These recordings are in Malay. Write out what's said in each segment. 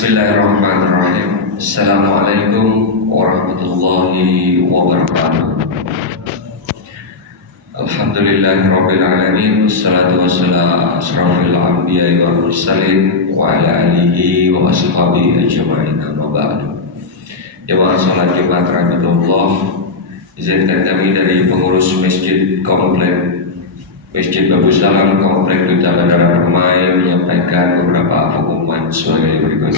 Bismillahirrahmanirrahim. Assalamualaikum warahmatullahi wabarakatuh. Alhamdulillahirabbil alamin. Wassalatu wassalamu asrofil anbiya'i wal mursalin wa ala alihi wa ashabihi ajma'in, amma ba'du. Jemaah salat Jumat rahmatullah, izinkan kami dari pengurus Masjid Komplek Masjid Babu Salam Komplek Duta Bandara Permai menyampaikan beberapa pengumuman sebagai berikut.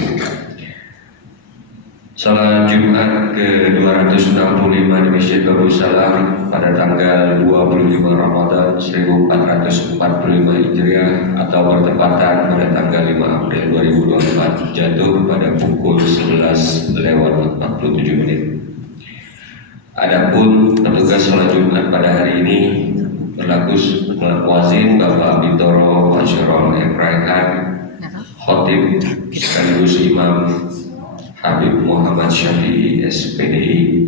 Salat Jumat ke-265 di Masjid Babu Salam pada tanggal 25 Ramadan 1445 Hijriah atau bertepatan pada tanggal 5 April 2024 jatuh pada pukul 11:47. Adapun petugas salat Jumat pada hari ini berlaku muazin Bapak Bintoro Masyarul Emraihan, khotib sekaligus imam Habib Muhammad Syafi'i SPDI.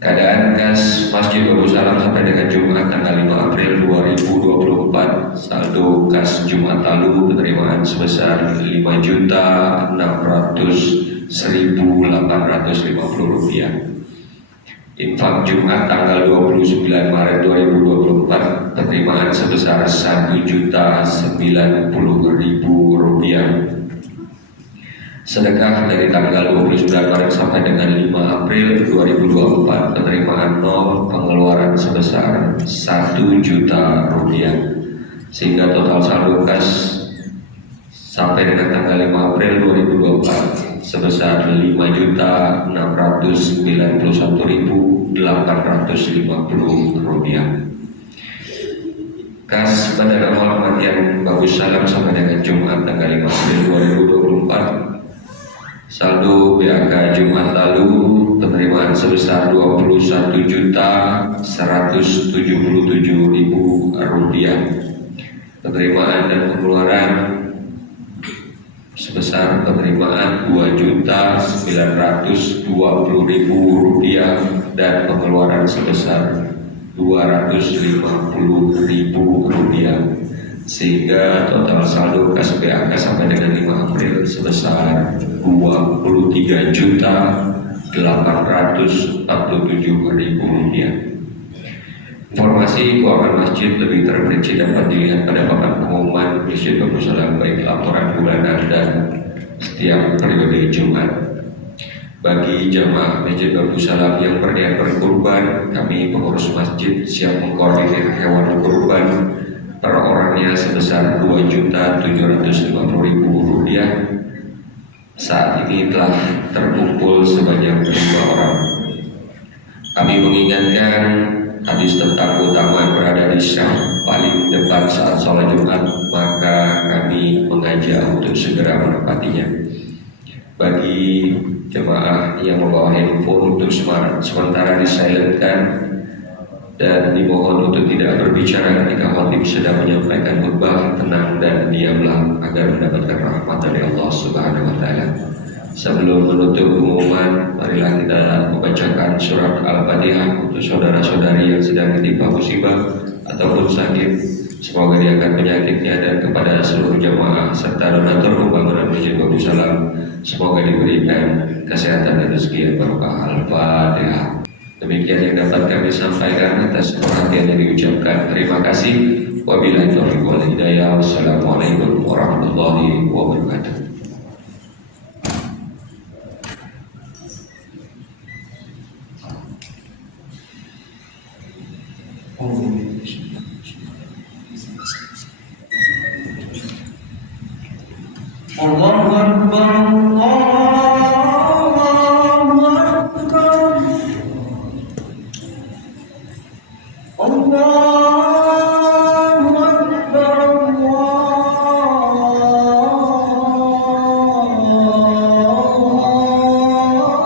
Keadaan kas Masjid Babu Salam sampai dengan Jumat tanggal 5 April 2024, saldo kas Jumat lalu penerimaan sebesar Rp5.600.850. Infak Jumat tanggal 29 Maret 2024 penerimaan sebesar Rp1.090.000. Sedekah dari tanggal 29 Maret sampai dengan 5 April 2024 penerimaan 0, pengeluaran sebesar Rp1 juta, sehingga total saldo kas sampai dengan tanggal 5 April 2024 sebesar Rp5.691.850. Kas Bandara Muhammadiyah Babu Salam sampai dengan Jumat tanggal 5 April 2024, saldo BAK Jumat lalu penerimaan sebesar Rp21.177.000. Penerimaan dan pengeluaran sebesar penerimaan Rp2.920.000 dan pengeluaran sebesar Rp250.000, sehingga total saldo kas BAK sampai dengan 5 April sebesar Rp23.847.000. Informasi keuangan masjid lebih terperinci dapat dilihat pada papan pengumuman Masjid Babu Salam, baik laporan bulanan dan setiap periode Jumat. Bagi jamaah Masjid Babu Salam yang berniat berkurban, kami pengurus masjid siap mengkoordinir hewan kurban per orangnya sebesar Rp2.750.000. Saat ini telah terkumpul sebanyak 2 orang. Kami mengingatkan hadis tentang keutamaan berada di syaf paling depan saat sholat Jumat, maka kami mengajak untuk segera menepatinya. Bagi jemaah yang membawa handphone untuk sementara disilentkan dan dimohon untuk tidak berbicara ketika khatib sedang menyampaikan khutbah. Tenang dan diamlah agar mendapatkan rahmat dari Allah Subhanahu wa Ta'ala. Sebelum menutup pengumuman, marilah kita membacakan surat Al-Fatihah untuk saudara-saudari yang sedang ditimpa musibah ataupun sakit. Semoga diangkat penyakitnya, dan kepada seluruh jamaah serta donatur pembangunan Masjid Babu Salam, semoga diberikan kesehatan dan rezeki yang barokah. Al-Fatihah. Demikian yang dapat kami sampaikan atas perhatian yang diucapkan. Terima kasih. Wabillahi taufiq wal hidayah. Wassalamualaikum warahmatullahi wabarakatuh. Allahu Akbar, Allahu Akbar, Allahu Akbar,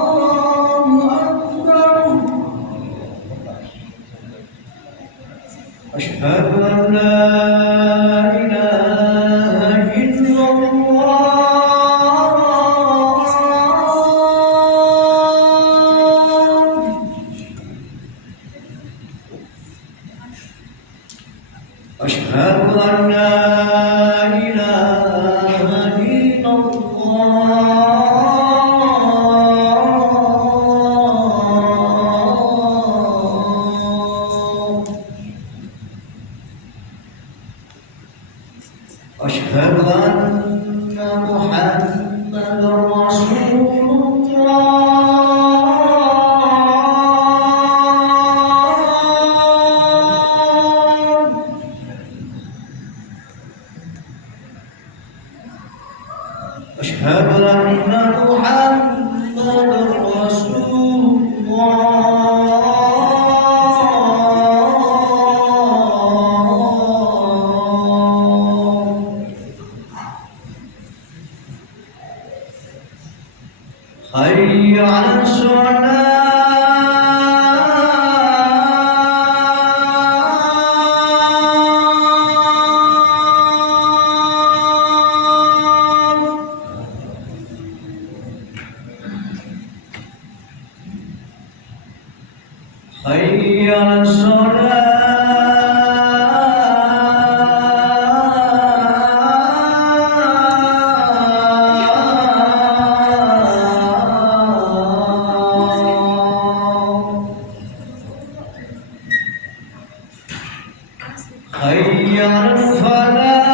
Allahu Akbar. Asyhadu an la ilaha illallah. أشهد أن لا إله إلا الله. أشهد أن محمدا رسول الله. أشهد أن محمدا رسول الله. حي على الصلاة. حي على الصلاة. حي على الفلاح.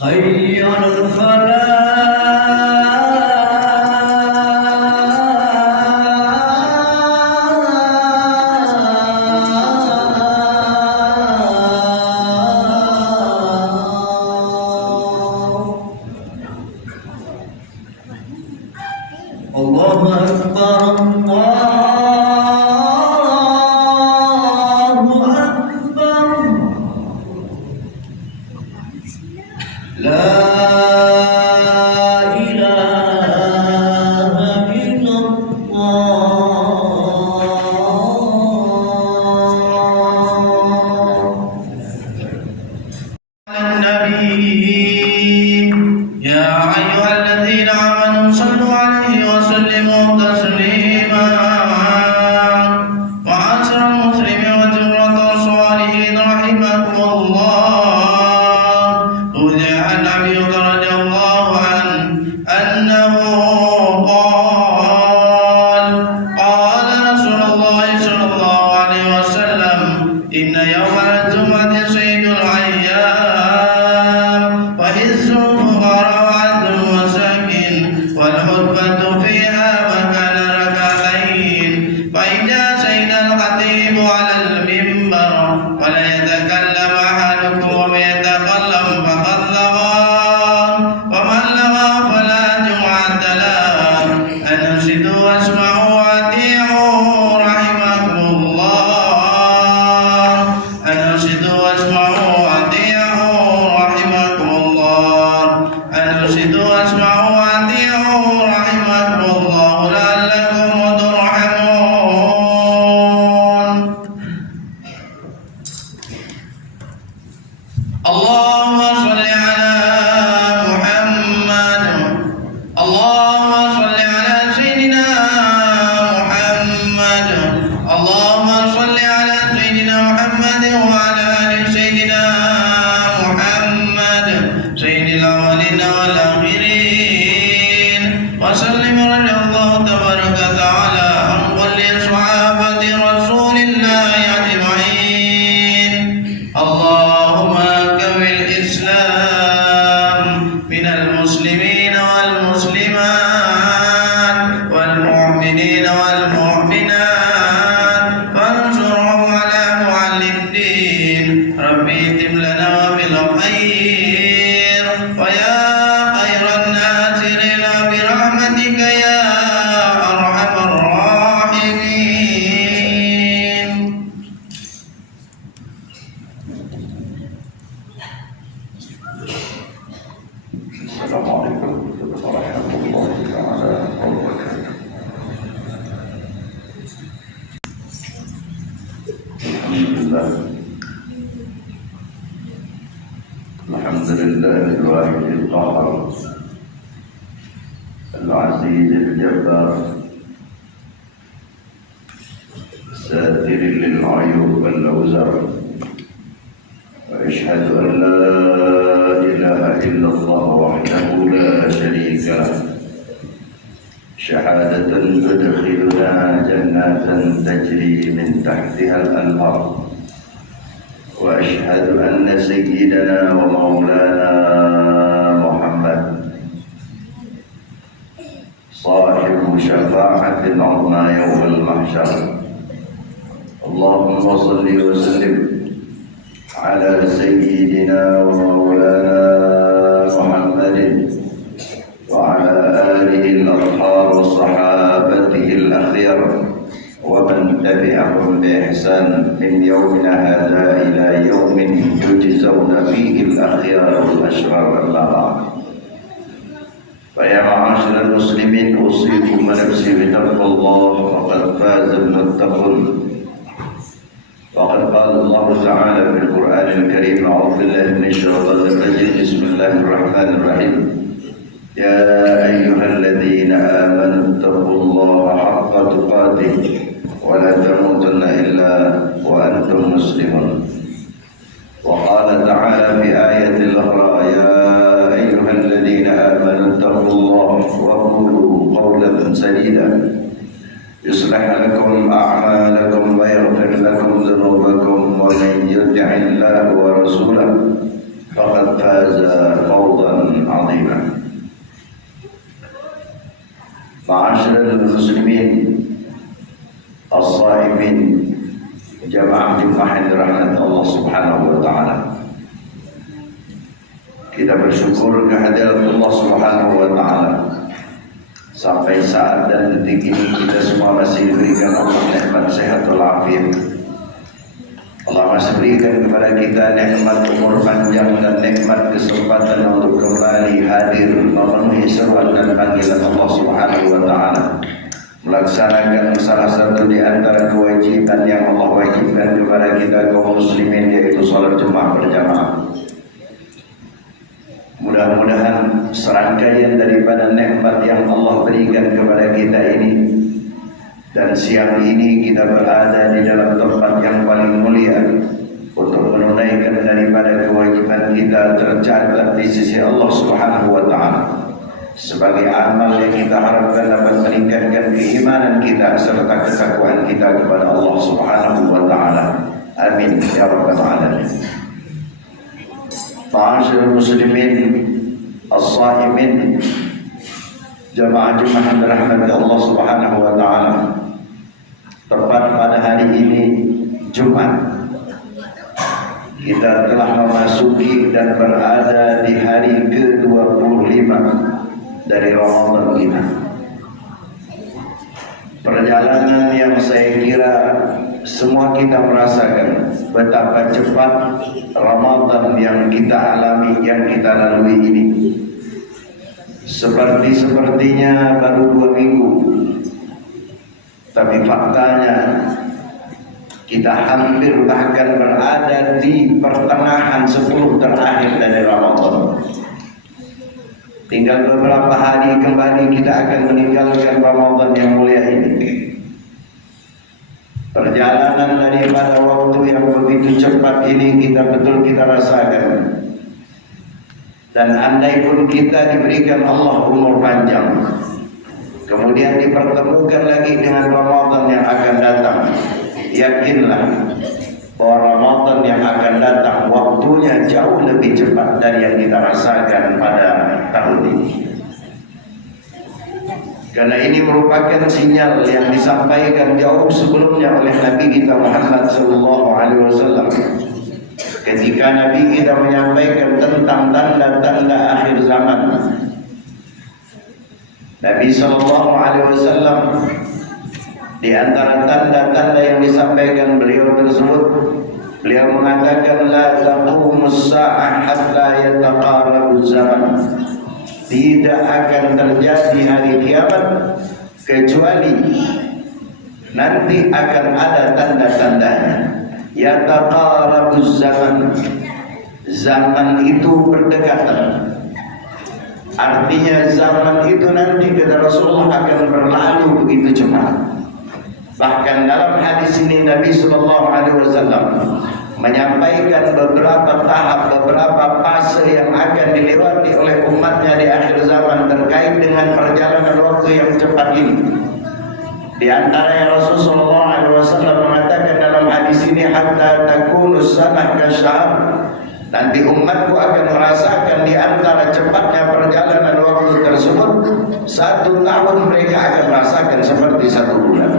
حي على الفلاح. الله أكبر الله أكبر. لا إله إلا الله. النبي يا أيها الذين آمنوا صلوا عليه وسلموا تسليما. وعشر المسلم وجمرة الصالحين رحمكم الله. أودع عن أبي رضي الله عنه أنه قال قال رسول الله صلى الله عليه وسلم إن يوم الجمعة سيد الأيام وعز الفقراء وعز المساكين والخطبة فيها مكان ركعتين. فإذا سيد الخطيب على المنبر ولا يتكلم أحدكم ويتكلم فقد لغى ومن لغى فلا جمعة له. أنصتوا واسمعوا وأطيعوا رحمكم الله. أنصتوا واسمعوا وأطيعوا رحمكم الله. أنصتوا واسمعوا وأطيعوا رحمكم الله لعلكم ترحمون. اللهم صل على محمد. اللهم صل على سيدنا محمد. اللهم صل على سيدنا محمد وعلى آل سيدنا محمد سيد الأولين والآخرين. وسلم رضي الله تبارك وتعالى عن كل صحابة رسول الله أجمعين. اللهم كون الإسلام من المسلمين والمسلمات والمؤمنين والمؤمنات وانصرهم على معلي الدين. ربي اتم لنا وبالخير ويا خير الناصرين برحمتك يا أرحم الراحمين. السلام عليكم ورحمة الله تعالى وبركاته. الحمد لله الواحد القهار العزيز الجبار ساتر للعيوب والأوزار. أشهد أن لا إله إلا الله وحده لا شريك له شهادة تدخلنا جنات تجري من تحتها الأنهار وأشهد أن سيدنا ومولانا محمد صاحب شفاعة العظمى يوم المحشر اللهم صل وسلم على سيدنا ومولانا محمد وعلى آله الأطهار وصحابته الأخيار ومن تبعهم بإحسان من يومنا هذا إلى يوم يجزون فيه الأخيار والأشرار الأبرار. فيا معاشر المسلمين أوصيكم ونفسي بتقوى الله وقد فاز المتقون. وقد قال الله تعالى في القرآن الكريم أعوذ بالله من الشيطان الرجيم بسم الله الرحمن الرحيم يا أيها الذين آمنوا اتقوا الله حق تقاته ولا تموتن إلا وأنتم مسلمون. وقال تعالى في آية أخرى يا أيها الذين آمنوا اتقوا الله وقولوا قولا سديدا يصلح لكم أعمالكم ويغفر لكم ذنوبكم ومن يطع الله ورسوله فقد فاز فوزا عظيما. معاشر المسلمين الصائمين jamaah yang dirahmati Allah Subhanahu wa taala. Kita bersyukur kehadirat Allah Subhanahu wa taala. Sampai saat dan detik ini kita semua masih diberikan Allah nikmat sehat walafiat. Allah masih berikan kepada kita nikmat umur panjang dan nikmat kesempatan untuk kembali hadir memenuhi seruan dan panggilan Allah Subhanahu wa taala. Melaksanakan salah satu di antara kewajiban yang Allah wajibkan kepada kita kaum muslimin, yaitu salat Jumat berjamaah. Mudah-mudahan serangkaian daripada nikmat yang Allah berikan kepada kita ini, dan siang ini kita berada di dalam tempat yang paling mulia untuk menunaikan daripada kewajiban kita tercatat di sisi Allah Subhanahu wa taala sebagai amal yang kita harapkan dapat meningkatkan keimanan kita serta ketakwaan kita kepada Allah Subhanahu wa taala. Amin ya rabbal alamin. Ma'asyiral muslimin as-shaimin, jamaah yang dirahmati Allah Subhanahu wa taala. Tepat pada hari ini Jumat, kita telah memasuki dan berada di hari ke-25 dari Ramadan kita. Perjalanan yang saya kira semua kita merasakan betapa cepat Ramadan yang kita alami, yang kita lalui ini. Sepertinya baru 2 minggu, tapi faktanya kita hampir bahkan berada di pertengahan 10 terakhir dari Ramadan. Tinggal beberapa hari kembali kita akan meninggalkan Ramadan yang mulia ini. Perjalanan daripada waktu yang begitu cepat ini kita rasakan. Dan andai pun kita diberikan Allah umur panjang, kemudian dipertemukan lagi dengan Ramadan yang akan datang, yakinlah bahwa Ramadan yang akan datang waktunya jauh lebih cepat dari yang kita rasakan pada tahun ini. Karena ini merupakan sinyal yang disampaikan jauh sebelumnya oleh Nabi kita Muhammad SAW. Ketika Nabi kita menyampaikan tentang tanda-tanda akhir zaman, Nabi SAW di antara tanda-tanda yang disampaikan beliau tersebut, beliau mengatakan la taqumus sa'ah hatta yataqarabu zaman. Tidak akan terjadi hari kiamat kecuali nanti akan ada tanda-tandanya. Yataqarabuz zaman. Zaman itu berdekatan. Artinya zaman itu nanti kata Rasulullah akan berlalu begitu cepat. Bahkan dalam hadis ini Nabi SAW menyampaikan beberapa tahap, beberapa fase yang akan dilewati oleh umatnya di akhir zaman terkait dengan perjalanan waktu yang cepat ini. Di antaranya Rasulullah SAW mengatakan dalam hadis ini, hatta takunus sanah kasyahr, nanti umatku akan merasakan di antara cepatnya perjalanan waktu tersebut, 1 tahun mereka akan merasakan seperti 1 bulan.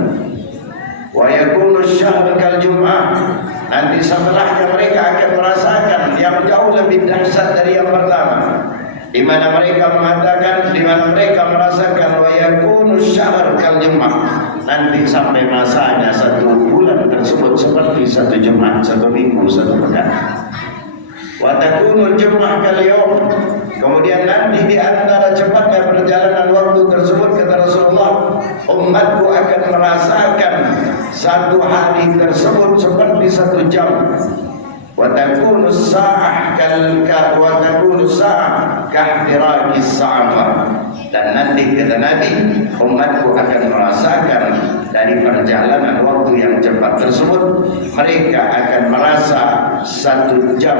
Wa yakunu syahr kal jum'ah, nanti setelahnya mereka akan merasakan yang jauh lebih dahsyat dari yang pertama, di mana mereka mengatakan, di mana mereka merasakan wa yakunu syahr kal jum'ah, nanti sampai masanya 1 bulan tersebut seperti 1 Jumat, 1 minggu, 1 pekan. Wa takunul jum'ah kal yawm, kemudian nanti di antara cepatnya perjalanan waktu tersebut, kata Rasulullah, umatku akan merasakan 1 hari tersebut seperti 1 jam. Wa takunu sa'ah kahtirakis sa'amah, dan nanti kata Nabi, umatku akan merasakan dari perjalanan waktu yang cepat tersebut, mereka akan merasa 1 jam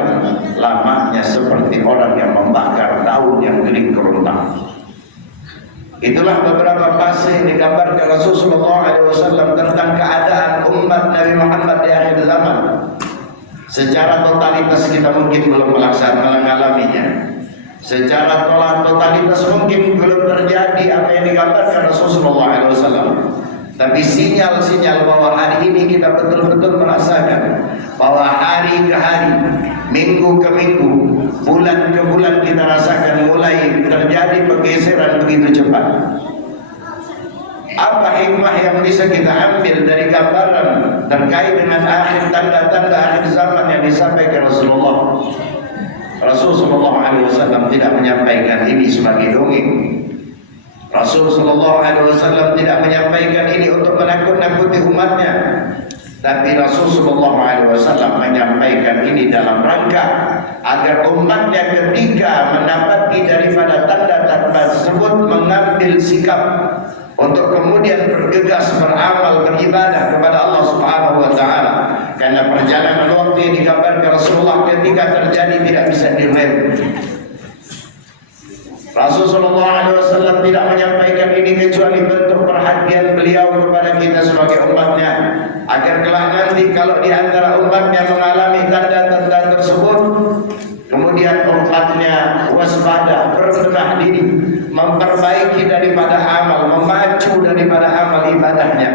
lamanya seperti orang yang membakar daun yang kering kerontang. Itulah beberapa fase yang digambarkan Rasulullah SAW tentang keadaan umat Nabi Muhammad di akhir zaman. Secara totalitas kita mungkin belum mengalaminya. Secara totalitas mungkin belum terjadi apa yang digambarkan Rasulullah SAW. Tapi sinyal-sinyal bahwa hari ini kita betul-betul merasakan bahwa hari ke hari, minggu ke minggu, bulan ke bulan kita rasakan mulai terjadi pergeseran begitu cepat. Apa hikmah yang bisa kita ambil dari gambaran terkait dengan akhir tanda-tanda akhir zaman yang disampaikan Rasulullah? Rasulullah SAW tidak menyampaikan ini sebagai dongeng. Rasulullah SAW tidak menyampaikan ini untuk menakut-nakuti umatnya, tapi Rasulullah SAW menyampaikan ini dalam rangka agar umatnya ketika mendapati daripada tanda-tanda tersebut mengambil sikap untuk kemudian bergegas beramal beribadah kepada Allah Subhanahu wa taala. Karena perjalanan waktu yang digambarkan Rasulullah ketika terjadi tidak bisa direm. Rasulullah SAW tidak menyampaikan ini kecuali bentuk perhatian beliau kepada kita sebagai umatnya, agar kelak nanti kalau di antara umatnya mengalami tanda-tanda tersebut, kemudian umatnya waspada, berbenah diri, memperbaiki daripada amal, memacu daripada amal ibadahnya.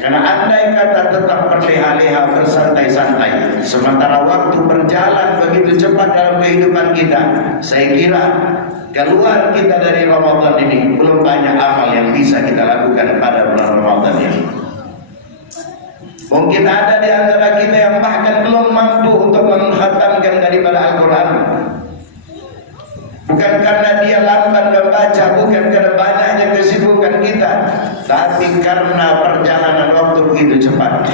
Karena andai kata tetap berleha-leha, bersantai-santai, sementara waktu berjalan begitu cepat dalam kehidupan kita, saya kira keluar kita dari Ramadan ini belum banyak amal yang bisa kita lakukan pada bulan Ramadan ini. Mungkin ada di antara kita yang bahkan belum mampu untuk menghatamkan daripada Al-Quran. Bukan karena dia lamban membaca, bukan karena banyaknya kesibukan kita, tapi karena perjalanan waktu begitu cepat.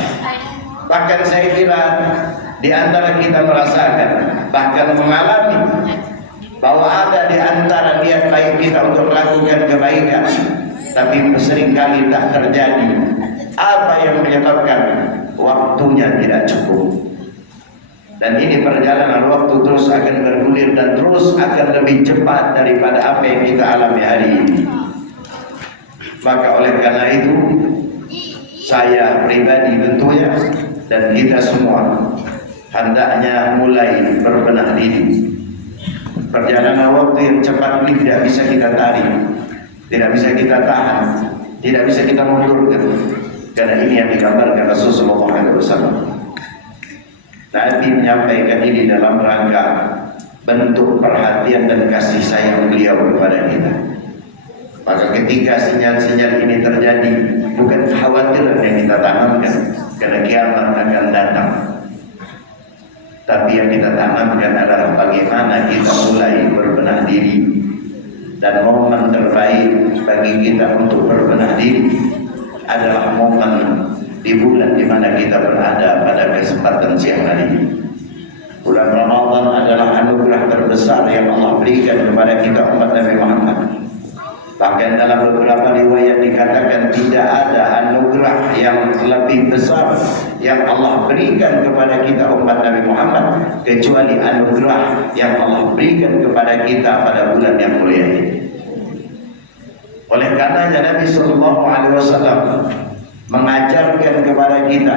Bahkan saya kira di antara kita merasakan, bahkan mengalami bahwa ada di antara niat baik kita untuk melakukan kebaikan, tapi seringkali tak terjadi. Apa yang menyebabkan? Waktunya tidak cukup. Dan ini perjalanan waktu terus akan bergulir dan terus akan lebih cepat daripada apa yang kita alami hari ini. Maka oleh karena itu, saya pribadi tentunya dan kita semua hendaknya mulai berbenah diri. Perjalanan waktu yang cepat ini tidak bisa kita tarik, tidak bisa kita tahan, tidak bisa kita mundurkan. Karena ini yang digambarkan Rasulullah SAW. Nabi menyampaikan ini dalam rangka bentuk perhatian dan kasih sayang beliau kepada kita. Maka ketika sinyal-sinyal ini terjadi, bukan kekhawatiran yang kita tanamkan, karena kiamat akan datang. Tapi yang kita tanamkan adalah bagaimana kita mulai berbenah diri. Dan momen terbaik bagi kita untuk berbenah diri adalah momen di bulan di mana kita berada pada kesempatan siang hari ini. Bulan Ramadan adalah anugerah terbesar yang Allah berikan kepada kita umat Nabi Muhammad. Bahkan dalam beberapa riwayat dikatakan tidak ada anugerah yang lebih besar yang Allah berikan kepada kita umat Nabi Muhammad kecuali anugerah yang Allah berikan kepada kita pada bulan yang mulia ini. Oleh karenanya Nabi SAW mengajarkan kepada kita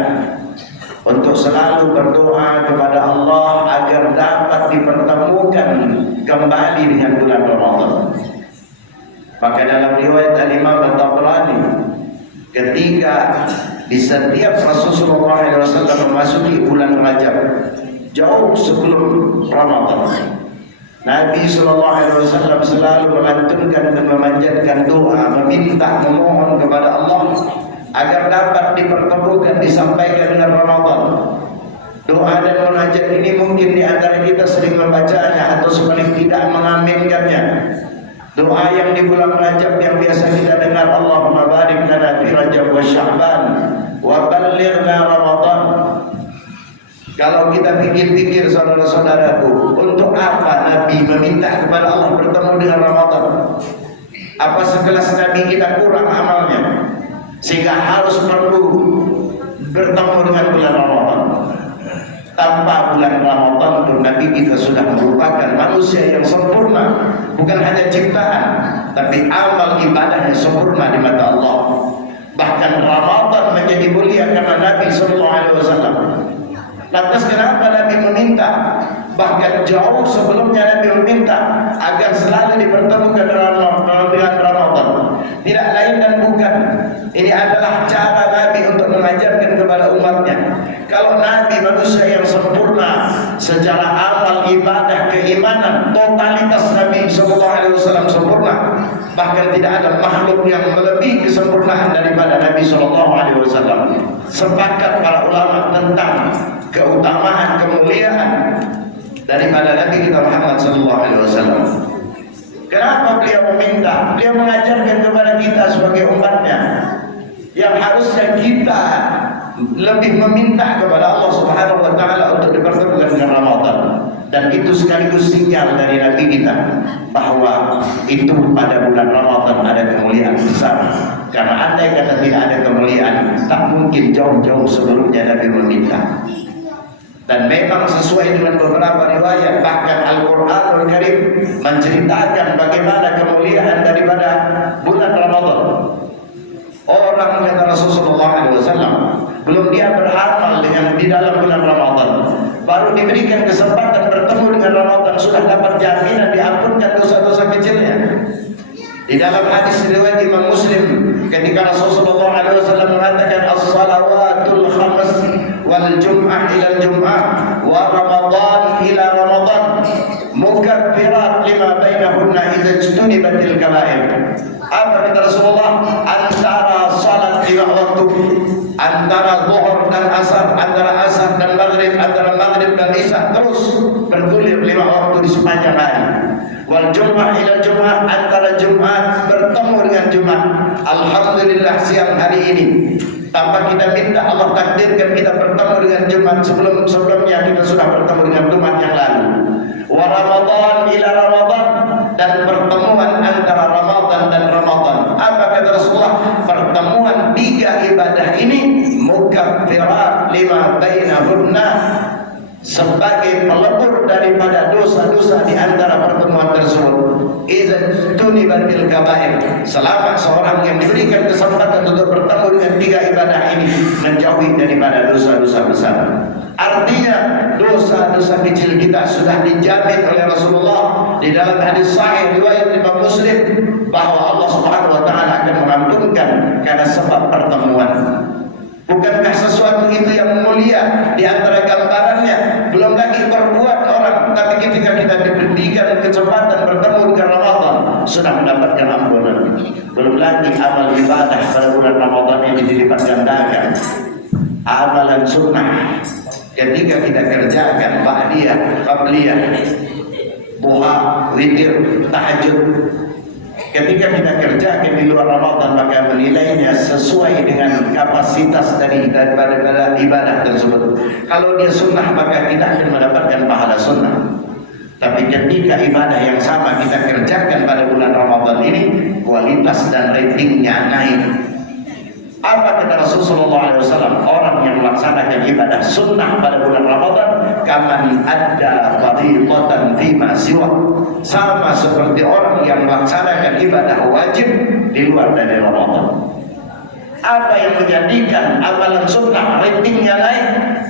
untuk selalu berdoa kepada Allah agar dapat dipertemukan kembali dengan bulan Ramadan. Maka dalam riwayat Imam At-Tabrani, ketika di setiap Rasulullah SAW memasuki bulan Rajab jauh sebelum Ramadan, Nabi SAW selalu melantunkan dan memanjatkan doa, meminta, memohon kepada Allah agar dapat dipertemukan, disampaikan dengan Ramadan. Doa dan munajat ini mungkin di antara kita sering membacanya atau sebaliknya tidak mengaminkannya. Doa yang di bulan Rajab yang biasa kita dengar, Allahumma barik lana fi Rajab wa Sya'ban wa ballighna Ramadan. Kalau kita pikir-pikir saudara-saudaraku, untuk apa Nabi meminta kepada Allah bertemu dengan Ramadan? Apa sekelas Nabi kita kurang amalnya sehingga harus perlu bertemu dengan bulan Ramadan? Tanpa bulan Ramadan itu Nabi kita sudah merupakan manusia yang sempurna. Bukan hanya ciptaan, tapi amal ibadahnya sempurna di mata Allah. Bahkan Ramadan menjadi mulia karena Nabi SAW. Lantas kenapa Nabi meminta? Bahkan jauh sebelumnya Nabi meminta agar selalu dipertemukan dengan Ramadan. Tidak lain dan bukan, ini adalah cara Nabi untuk mengajarkan kepada umatnya. Kalau Nabi manusia yang sempurna secara amal, ibadah, keimanan, totalitas Nabi SAW sempurna. Bahkan tidak ada makhluk yang melebihi kesempurnaan daripada Nabi SAW. Sepakat para ulama tentang keutamaan, kemuliaan daripada Nabi kita Muhammad SAW. Kenapa beliau meminta? Beliau mengajarkan kepada kita sebagai umatnya yang harusnya kita lebih meminta kepada Allah Subhanahu wa taala untuk dipertemukan dengan Ramadan. Dan itu sekaligus sinyal dari Nabi kita bahwa itu pada bulan Ramadan ada kemuliaan besar. Karena andai kata tidak ada kemuliaan, tak mungkin jauh-jauh sebelumnya Nabi meminta. Dan memang sesuai dengan beberapa riwayat, bahkan Al-Quranul Karim menceritakan bagaimana kemuliaan daripada bulan Ramadan. Orang kata Rasulullah SAW, belum dia beramal dengan di dalam bulan Ramadan, baru diberikan kesempatan bertemu dengan Ramadan, sudah dapat jaminan diampunkan dosa-dosa kecilnya. Di dalam hadis riwayat Imam Muslim, ketika Rasulullah SAW mengatakan as-salawatul khams wal jum'ah ila jum'ah wa Ramadan ila Ramadan mukaffirat lima bainahunna idza ijtunibatil kaba'ir. Apa kata Rasulullah? Antara salat 5 waktu, antara zuhur dan asar, antara asar dan maghrib, antara maghrib dan isya, terus bergulir 5 waktu di sepanjang hari. Wal jum'ah ila jum'ah, antara Jumat bertemu dengan Jumat. Alhamdulillah siang hari ini tanpa kita minta Allah takdirkan kita bertemu dengan Jumat. Sebelumnya kita sudah bertemu dengan Jumat yang lalu. Wa Ramadan ila Ramadan, dan pertemuan antara Ramadan dan Ramadan. Apa kata Rasulullah? Pertemuan 3 ibadah ini mukaffirat lima bainahunna, sebagai pelebur daripada dosa-dosa di antara pertemuan tersebut. Idza tunibatil kaba'ir, selama seorang yang diberikan kesempatan untuk bertemu dengan 3 ibadah ini menjauhi daripada dosa-dosa besar. Artinya dosa-dosa kecil kita sudah dijamin oleh Rasulullah di dalam hadis sahih riwayat Imam Muslim bahwa Allah Subhanahu wa taala akan mengampunkan karena sebab pertemuan. Bukankah sesuatu itu yang mulia? Di antara gambarannya, belum lagi perbuat orang, tapi ketika kita diberikan kesempatan bertemu dengan Ramadan, sudah mendapatkan ampunan. Belum lagi amal ibadah pada bulan Ramadan ini dilipat gandakan. Amalan sunnah ketika kita kerjakan ba'diyah, qabliyah, duha, witir, tahajud, ketika kita kerjakan di luar Ramadan, maka menilainya sesuai dengan kapasitas daripada ibadah tersebut. Kalau dia sunnah, maka kita akan mendapatkan pahala sunnah. Tapi ketika ibadah yang sama kita kerjakan pada bulan Ramadan ini, kualitas dan ratingnya naik. Apa kata Rasulullah SAW? Orang yang melaksanakan ibadah sunnah pada bulan Ramadan, kaman ada fardhatan fima siwa, sama seperti orang yang melaksanakan ibadah wajib di luar dari Ramadan. Apa yang menjadikan amalan sunnah ratingnya naik?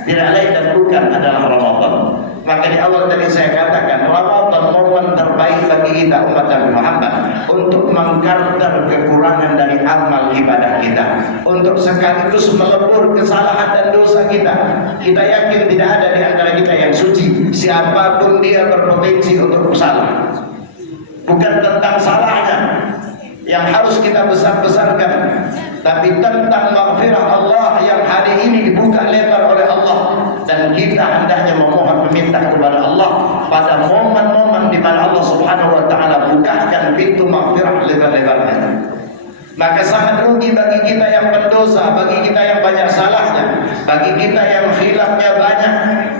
Tidak lain dan bukan adalah Ramadan. Maka di awal tadi saya katakan, Ramadan momen terbaik bagi kita umat Nabi Muhammad untuk mengcounter kekurangan dari amal ibadah kita, untuk sekaligus melebur kesalahan dan dosa kita. Kita yakin tidak ada di antara kita yang suci. Siapapun dia berpotensi untuk salah. Bukan tentang salahnya yang harus kita besar-besarkan, tapi tentang maghfirah Allah yang hari ini dibuka lebar oleh Allah, dan kita hendaknya memohon meminta kepada Allah pada momen-momen di mana Allah Subhanahu wa taala bukakan pintu maghfirah lebar-lebarnya. Maka sangat rugi bagi kita yang pendosa, bagi kita yang banyak salahnya, bagi kita yang khilafnya banyak,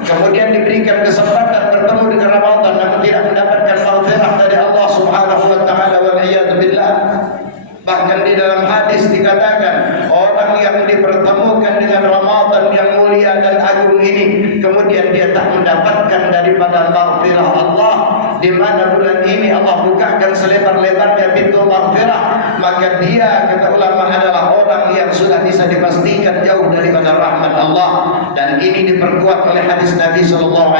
kemudian diberikan kesempatan bertemu dengan Ramadan namun tidak mendapatkan maghfirah dari Allah Subhanahu wa taala, wal iyad billah. Bahkan di dalam hadis dikatakan, orang yang dipertemukan dengan Ramadan yang mulia dan agung ini, kemudian dia tak mendapatkan daripada maghfirah Allah, di mana bulan ini Allah bukakan selebar-lebarnya pintu maghfirah, maka dia, kata ulama, adalah orang yang sudah bisa dipastikan jauh daripada rahmat Allah. Dan ini diperkuat oleh hadis Nabi SAW,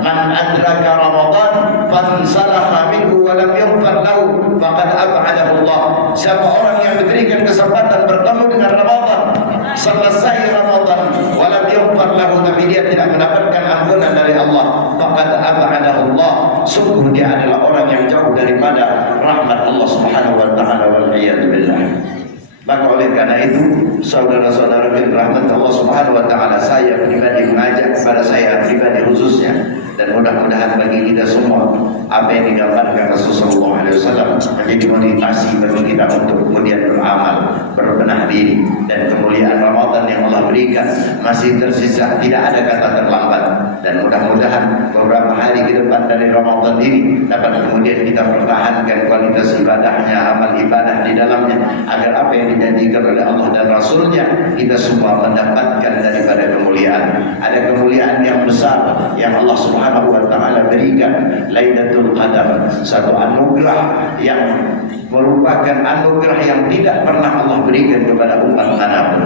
man adraka Ramadan fansalakha minhu wa lam yughfar lahu faqad ab'adahu Allah. Siapa orang yang diberikan kesempatan bertemu dengan Ramadan, selesai Ramadan, walam yughfar lahu, tapi dia tidak mendapatkan ampunan dari Allah, faqad ab'adahu Allah, sungguh dia adalah orang yang jauh daripada rahmat Allah Subhanahu wa taala, wal iyad billah. Maka oleh karena itu, saudara-saudara bin rahmat Allah Subhanahu wa taala, saya pribadi mengajak kepada saya pribadi khususnya, dan mudah-mudahan bagi kita semua apa yang digambarkan Rasulullah SAW menjadi motivasi bagi kita untuk kemudian beramal, berbenah diri, dan kemuliaan Ramadan yang Allah berikan masih tersisa, tidak ada kata terlambat. Dan mudah-mudahan beberapa hari ke depan dari Ramadan ini dapat kemudian kita pertahankan kualitas ibadahnya, amal ibadah di dalamnya, agar apa yang dijanjikan oleh Allah dan Rasulnya kita semua mendapatkan daripada kemuliaan. Ada kemuliaan yang besar yang Allah Subhanahu wa taala berikan, Lailatul Qadar, satu anugerah yang merupakan anugerah yang tidak pernah Allah berikan kepada umat manapun,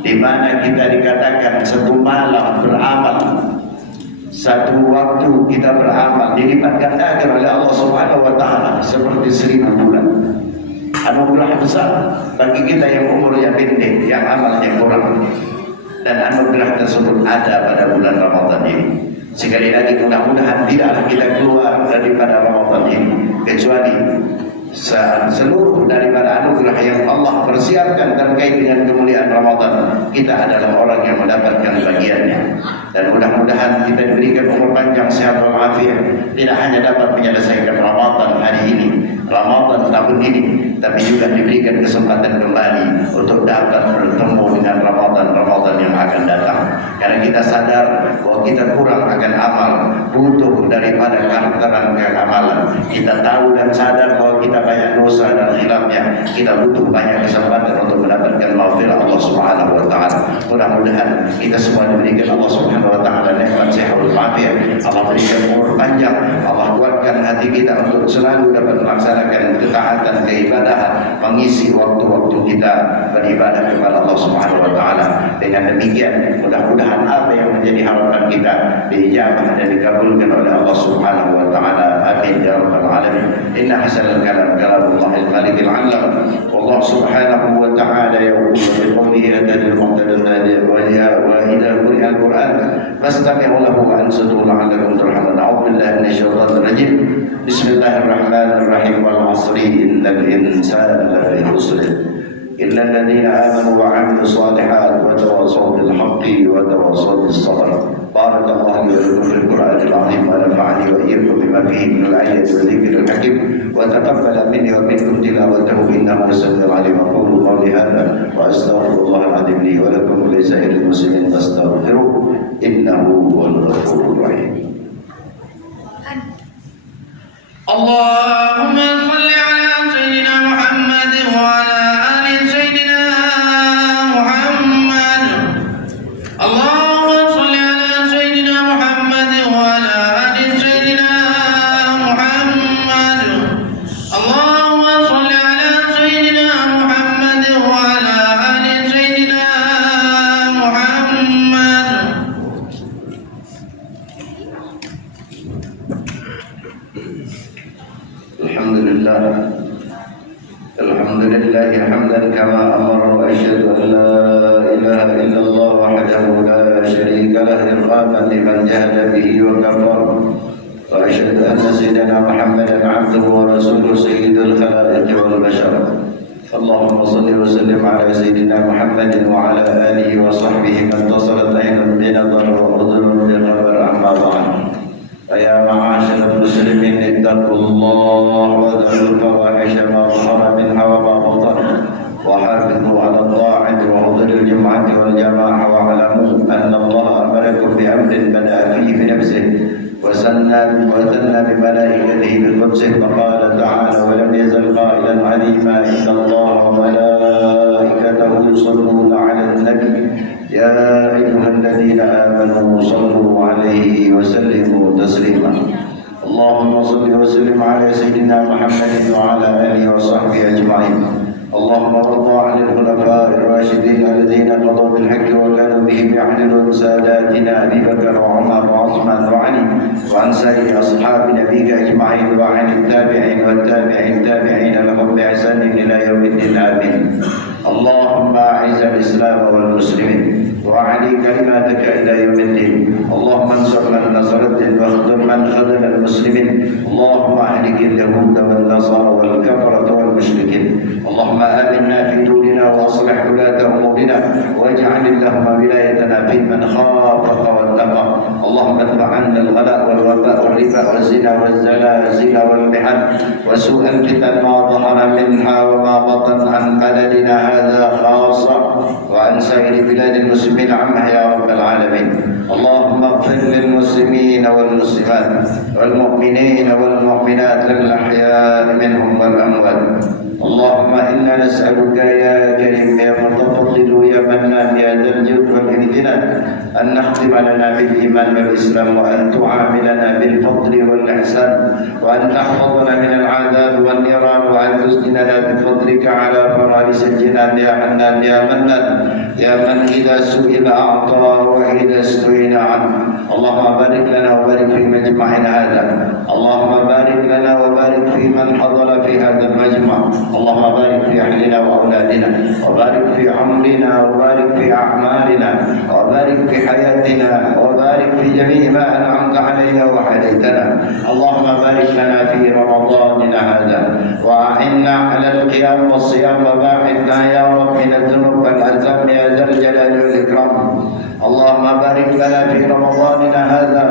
di mana kita dikatakan satu malam beramal, satu waktu kita beramal dilipat gandakan oleh Allah Subhanahu wa taala seperti 1000 bulan. Anugerah besar bagi kita yang umurnya pendek, yang amalnya kurang. Dan anugerah tersebut ada pada bulan Ramadan ini. Sekali lagi, mudah-mudahan tidaklah kita keluar daripada Ramadan ini kecuali seluruh daripada anugerah yang Allah persiapkan terkait dengan kemuliaan Ramadan, kita adalah orang yang mendapatkan bagiannya. Dan mudah-mudahan kita diberikan umur panjang, sehat walafiat, tidak hanya dapat menyelesaikan Ramadan hari ini, Ramadan tahun ini, tapi juga diberikan kesempatan kembali untuk dapat bertemu dengan Ramadan yang akan datang. Karena kita sadar bahwa kita kurang akan amal, butuh daripada karakteran keamalan. Kita tahu dan sadar bahwa kita banyak dosa dan khilafnya. Kita butuh banyak kesempatan untuk mendapatkan maghfirah Allah Subhanahu wa taala. Mudah-mudahan kita semua diberikan Allah Subhanahu wa taala nikmat sehat walafiat. Allah berikan umur panjang, Allah kuatkan hati kita untuk selalu dapat melaksanakan ketaatan, keibadahan, mengisi waktu-waktu kita beribadah kepada Allah Subhanahu wa taala. Dengan demikian, mudah-mudahan apa yang menjadi harapan kita diijabah dan dikabulkan oleh Allah Subhanahu wa taala. Amin ya rabbal alamin. Inna hasanal kalam kalamullah al-malik al-alam. Allah Subhanahu wa taala yaqulu bi qawlihi hadal muqtadana wa idza quri'a al-Qur'an fastami'u lahu wa ansitu la'allakum turhamun. A'udzu billahi minasyaitonir rajim. Bismillahirrahmanirrahim. Wal 'asri innal insana lafi khusr illa alladhina amanu wa 'amilus salihati wa tawassaw bil haqqi wa tawassaw bis sabr. Barakallahu li wa lakum fil Qur'anil 'azim wa nafa'ani wa iyyakum bima fihi min al-ayati wa dhikril hakim wa taqabbala minni wa minkum tilawatahu innahu sami'un 'alim. Aqulu qawli hadha wa astaghfirullahal 'azim li wa lakum wa li sa'iril muslimin fastaghfiruhu innahu huwal ghafurur rahim. اللهم صل على سيدنا محمد وعلى آل سيدنا محمد. اللهم صل على سيدنا محمد وعلى آل سيدنا محمد. اللهم صل على سيدنا محمد وعلى آل سيدنا محمد. الحمد لله حمدا كما أمر، وأشهد أن لا إله إلا الله وحده لا شريك له إرغاما لمن جهد به وكفر، وأشهد أن سيدنا محمدا عبده ورسوله سيد الخلائق والبشر. اللهم صل وسلم على سيدنا محمد وعلى آله وصحبه من اتصلت عين بنظر وأذن بخبر. أما بعد، فيا معاشر المسلمين اتقوا الله وذروا الفواحش ما ظهر منها وما بطن، وحافظوا على الطاعة وحضور الجمعة والجماعة، واعلموا أن الله أمركم بأمر بدأ فيه بنفسه وثنى بملائكته بقدسه، فقال تعالى: ولم يزل قائلا عليما إن الله وملائكته يصلون على النبي يا أيها الذين آمنوا صلوا عليه وسلموا تسليما. اللهم صل وسلم على سيدنا محمد وعلى آله وصحبه أجمعين. اللهم وارض عن الخلفاء الراشدين الذين قضوا بالحق وكانوا به يعدلون، ساداتنا أبي بكر وعمر وعثمان وعلي، وعن سائر أصحاب نبيك أجمعين، وعن التابعين والتابعين لهم بإحسان إلى يوم الدين. آمين. اللهم أعز الإسلام والمسلمين وأعلي كلماتك إلى يوم الدين. اللهم انصر من نصر الدين واخذل من خذل المسلمين. اللهم أهلك اليهود والنصارى والكفرة والمشركين. اللهم آمنا في دوننا وأصلح ولاة أمورنا، واجعل اللهم ولايتنا في من خافك واتقى. اللهم ادفع عنا الغلاء والوباء والربا والزنا والزلازل والمحن وسوء الفتن ما ظهر منها وما بطن، عن بلدنا هذا خاصة وعن سائر بلاد المسلمين عامة يا رب العالمين. اللهم اغفر للمسلمين والمسلمات والمؤمنين والمؤمنات الأحياء منهم والأموات. اللهم إنا نسألك يا كريم يا متفضل يا منان يا ذا الجود والامتنان أن نختم لنا بالإيمان والإسلام، وأن تعاملنا بالفضل والإحسان، وأن تحفظنا من العذاب والنيران، وأن تسجننا بفضلك على فرائس الجنان يا حنان يا منان يا من إذا سئل أعطى وإذا استعين عنه. اللهم بارك لنا وبارك في مجمعنا هذا. اللهم بارك لنا وبارك في من حضر في هذا المجمع. اللهم بارك في أهلنا وأولادنا، وبارك في عمرنا، وبارك في أعمالنا، وبارك في حياتنا، وبارك في جميع ما أنعمت علينا وهديتنا. اللهم بارك لنا في رمضاننا هذا، وأعنا على القيام والصيام، وباعدنا يا رب من الذنوب والآثام يا ذا الجلال والإكرام. اللهم بارك لنا في رمضاننا هذا،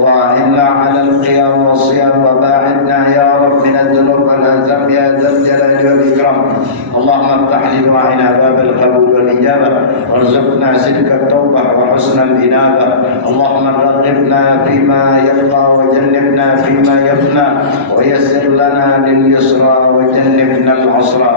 وأعنا على القيام والصيام، وباعدنا يا رب من الذنوب والآثام يا ذا الجلال والإكرام. اللهم افتح لدعائنا باب القبول والإجابة، وارزقنا صدق التوبة وحسن الإنابة. اللهم رغبنا فيما يبقى وجنبنا فيما يفنى، ويسر لنا لليسرى وجنبنا العسرى.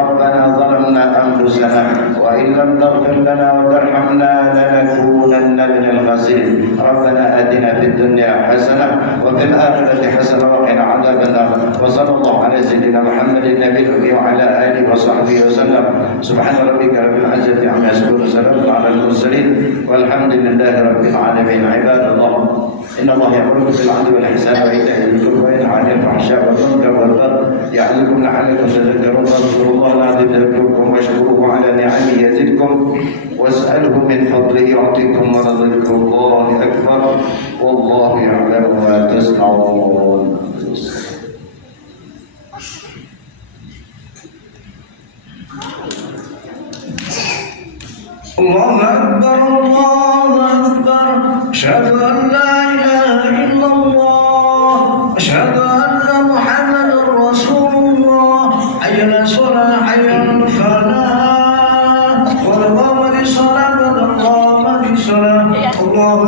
ربنا ظلمنا أنفسنا، وإن لم تغفر لنا وترحمنا لنكونن من الخاسرين. ربنا آتنا في الدنيا حسنة وفي الآخرة حسنة وقنا عذاب النار. وصلى الله على سيدنا محمد النبي الأمي وعلى آله وصحبه وسلم. سبحان ربك رب العزة عما يصفون، وسلام على المرسلين، والحمد لله رب العالمين. عباد الله، إن الله يأمركم بالعدل والإحسان وإيتاء ذي القربى وينهى عن الفحشاء والمنكر والبغي يعظكم لعلكم تذكرون. فاذكروا الله العظيم يذكركم، واشكروه على نعمه يزدكم، واسأله من فضله يعطيكم، ولذكر الله أكبر، والله يعلم ما تصنعون. الله أكبر الله أكبر، أشهد أن لا إله إلا الله، أشهد أن محمدا رسول الله. حي على الصلاة حي على الفلاح، قد قامت الصلاة قد قامت الصلاة. الله